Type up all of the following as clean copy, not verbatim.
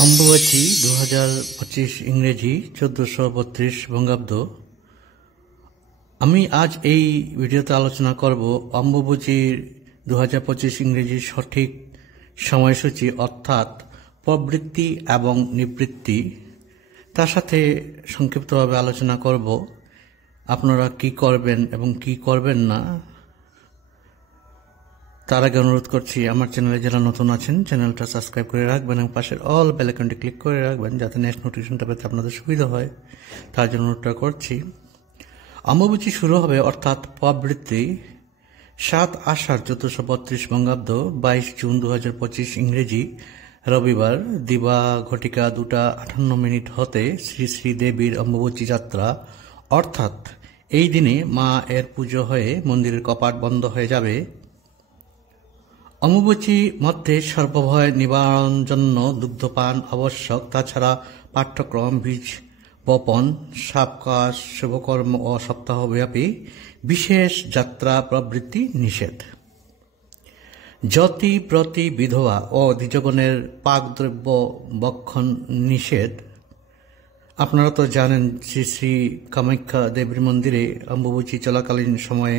অম্বুবাচী 2025 ইংরেজি 1432 বঙ্গাব্দ। আমি আজ এই ভিডিওতে আলোচনা করব অম্বুবাচীর 2025 ইংরেজি সঠিক সময়সূচি অর্থাৎ প্রবৃত্তি এবং নিবৃত্তি। তার সাথে সংক্ষিপ্তভাবে আলোচনা করব আপনারা কি করবেন এবং কি করবেন না। তার আগে অনুরোধ করছি আমার চ্যানেলে যারা নতুন আছেন চ্যানেলটা সাবস্ক্রাইব করে রাখবেন এবং পাশের অল বেল আইকনটি ক্লিক করে রাখবেন যাতে নেক্সট নোটিফিকেশনটা পেতে আপনাদের সুবিধা হয়। তার জন্য অনুরোধটা করছি। অম্বুবাচী শুরু হবে অর্থাৎ প্রবৃত্তি 7 আষাঢ় 1432 বঙ্গাব্দ 22 জুন 2025 ইংরেজি রবিবার দিবা ঘটিকা 2:58 হতে শ্রী শ্রী দেবীর অম্বুবাচী যাত্রা, অর্থাৎ এই দিনে মা এর পুজো হয়ে মন্দিরের কপাট বন্ধ হয়ে যাবে। অম্বুবাচী মধ্যে সর্বভয় নিবারণ জন্য দুগ্ধপান আবশ্যক। তাছাড়া পাঠ্যক্রম, বীজ বপন, সাবকাশ, শুভকর্ম ও সপ্তাহব্যাপী বিশেষ যাত্রা প্রবৃত্তি নিষেধ। যতি প্রতি বিধবা ও দ্বিজগণের পাকদ্রব্য বক্ষণ নিষেধ। আপনারা তো জানেন শ্রী শ্রী কামাখ্যা দেবীর মন্দিরে অম্বুবাচী চলাকালীন সময়ে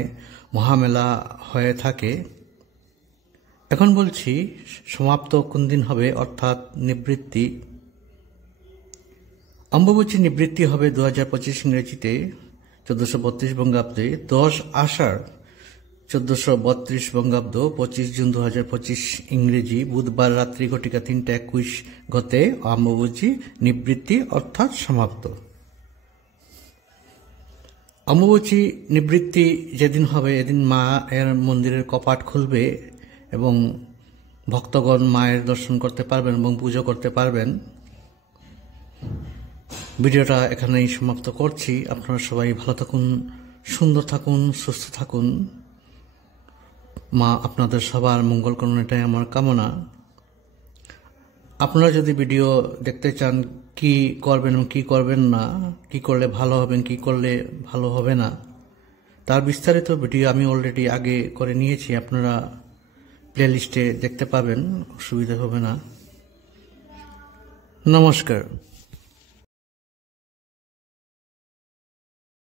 মহামেলা হয়ে থাকে। এখন বলছি সমাপ্ত কোন দিন হবে অর্থাৎ নিবৃত্তি। অম্বুবাচী নিবৃত্তি হবে 2025 ইংরেজিতে 1432 বঙ্গাব্দে 10 আষাঢ় 1432 বঙ্গাব্দ 25 জুন 2025 ইংরেজি বুধবার রাত্রি ঘটিকা 3:21 গতে অম্বুবাচী নিবৃত্তি অর্থাৎ সমাপ্ত। অম্বুবাচী নিবৃত্তি যেদিন হবে এদিন মা এর মন্দিরের কপাট খুলবে এবং ভক্তগণ মায়ের দর্শন করতে পারবেন এবং পুজো করতে পারবেন। ভিডিওটা এখানেই সমাপ্ত করছি। আপনারা সবাই ভালো থাকুন, সুন্দর থাকুন, সুস্থ থাকুন। মা আপনাদের সবার মঙ্গল করুন, এটাই আমার কামনা। আপনারা যদি ভিডিও দেখতে চান কি করবেন এবং কি করবেন না, কি করলে ভালো হবেন, কি করলে ভালো হবে না, তার বিস্তারিত ভিডিও আমি অলরেডি আগে করে নিয়েছি। আপনারা প্লেলিস্টে দেখতে পাবেন, অসুবিধা হবে না। নমস্কার।